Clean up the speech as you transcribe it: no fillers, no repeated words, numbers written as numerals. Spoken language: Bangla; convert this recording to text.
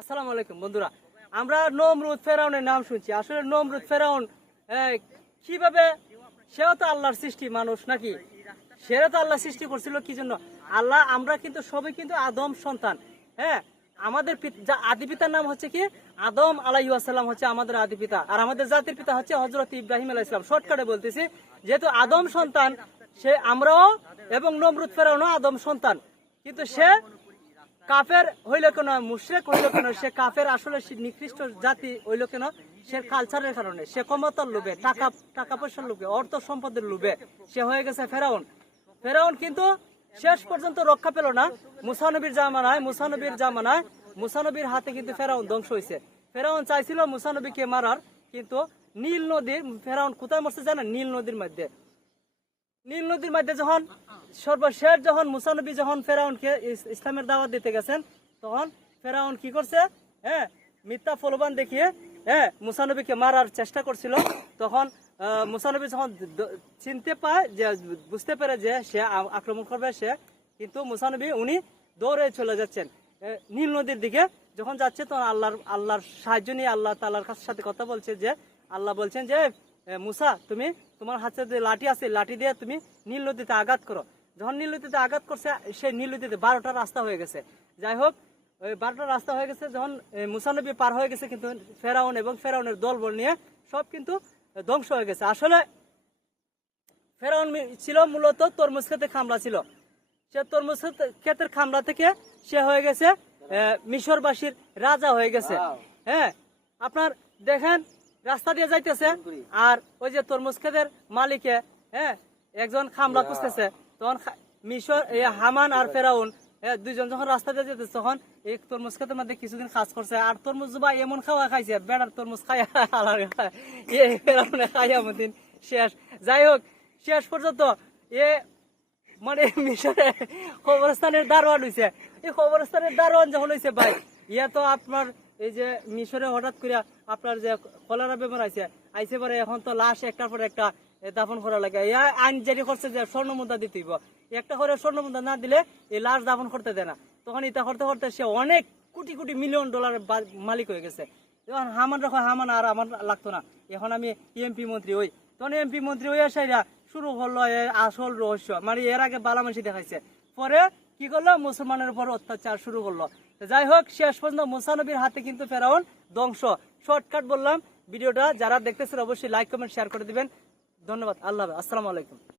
আসসালামু আলাইকুম বন্ধুরা, আমরা নমরুদ ফেরাউনের নাম শুনছি। আসলে নমরুদ ফেরাউন কিভাবে, সেও তো আল্লাহর সৃষ্টি মানুষ নাকি? সেও তো আল্লাহ সৃষ্টি করছিল কি জন্য? আল্লাহ, আমরা কিন্তু সবাই কিন্তু আদম সন্তান। হ্যাঁ, আমাদের আদি পিতার নাম হচ্ছে কি? আদম আলাইহিস সালাম হচ্ছে আমাদের আদি পিতা, আর আমাদের জাতির পিতা হচ্ছে হযরত ইব্রাহিম আলাইহিস সালাম। শর্টকাটে বলতেছি, যেহেতু আদম সন্তান, সে আমরাও এবং নমরুদ ফেরাউনও আদম সন্তান। কিন্তু সে কাফের হইল কেন, মুশরিক হইল কেন? সে কাফের আসলে নিকৃষ্ট জাতি হইল কেন? সে কালচারের কারণে, সে ক্ষমতার লোভে, টাকা পয়সার লোভে, অর্থ সম্পদের লোভে সে হয়ে গেছে ফেরাউন। ফেরাউন কিন্তু শেষ পর্যন্ত রক্ষা পেল না। মুসানবীর হাতে কিন্তু ফেরাউন ধ্বংস হয়েছে। ফেরাউন চাইছিল মুসানবীকে মারার, কিন্তু নীল নদীর, ফেরাউন কোথায় মরছে জানেন? নীল নদীর মধ্যে যখন সর্বশেষ যখন মুসানবী যখন ফেরাউনকে ইসলামের দাওয়াত দিতে গেছেন, তখন ফেরাউন কি করছে? মিথ্যা ফলবান দেখিয়ে মুসানবীকে মারার চেষ্টা করছিল। তখন মুসানবী যখন চিনতে পায়, যে বুঝতে পারে যে সে আক্রমণ করবে, সে কিন্তু মুসানবী উনি দৌড়ে চলে যাচ্ছেন নীল নদীর দিকে। যখন যাচ্ছে তখন আল্লাহর সাহায্য নিয়ে আল্লাহ তাআলার সাথে কথা বলছে, যে আল্লাহ বলছেন যে মুসা, তুমি তোমার হাতে যে লাঠি আছে, লাঠি দিয়ে তুমি নীল নদীতে আঘাত করো। যখন নীল নদীতে আঘাত করছে, সেই নীল নদীতে 12টা রাস্তা হয়ে গেছে। যাই হোক, ওই 12টা রাস্তা হয়ে গেছে। যখন মুসানবী পার হয়ে গেছে, কিন্তু ফেরাউন এবং ফেরাউনের দলবল নিয়ে সব কিন্তু ধ্বংস হয়ে গেছে। আসলে ফেরাউন ছিল মূলত তরমুজ খেতে খামলা ছিল। সে তরমুজ ক্ষেতের খামলা থেকে সে হয়ে গেছে মিশরবাসীর রাজা হয়ে গেছে। হ্যাঁ, আপনার দেখেন রাস্তা দিয়ে যাইতেছে, আর ওই যে তরমুজ ক্ষেতের মালিকে একজন খামলা খুঁজতেছে। তখন মিশর হামান আর ফেরাউন দুইজন যখন রাস্তা দিয়ে যেতেছে, তখন এই তরমুজ ক্ষেতের মধ্যে কিছুদিন কাজ করছে। আর তরমুজ বা এমন খাওয়া খাইছে, বেড়ার তরমুজ খাইয়া ফেরাউনে খাইয়া মতিন শেষ। যাই হোক, শেষ পর্যন্ত মানে মিশরে কবরস্থানের দারোয়ান হয়েছে। এই কবরস্থানের দারোয়ান যখন হয়েছে, ভাই তো আপনার এই যে মিশরে হঠাৎ করে আপনার যে কলেরা বেমার আইছে পরে, এখন তো লাশ একটার পর একটা দাফন করা লাগে। আইন জারি করছে যে স্বর্ণ মুদ্রা দিতে হইব, একটা করে স্বর্ণ মুদ্রা না দিলে এই লাশ দাফন করতে দেয় না। তখন এটা করতে করতে সে অনেক কোটি কোটি মিলিয়ন ডলারের মালিক হয়ে গেছে। এখন হামান আর আমার লাগতো না, এখন আমি এমপি মন্ত্রী হই। তখন এমপি মন্ত্রী হইয়া সাইরা শুরু করলো আসল রহস্য। মানে এর আগে বালামাসি দেখাইছে, পরে কি করলো? মুসলমানের উপর অত্যাচার শুরু করলো। যাই হোক, শেষ পর্যন্ত মুসানবীর হাতে কিন্তু ফেরাউন ধ্বংস। শর্টকাট বললাম। ভিডিওটা যারা দেখতেছেন অবশ্যই লাইক কমেন্ট শেয়ার করে দিবেন। ধন্যবাদ। আল্লাহ হাফেজ। আসসালামু আলাইকুম।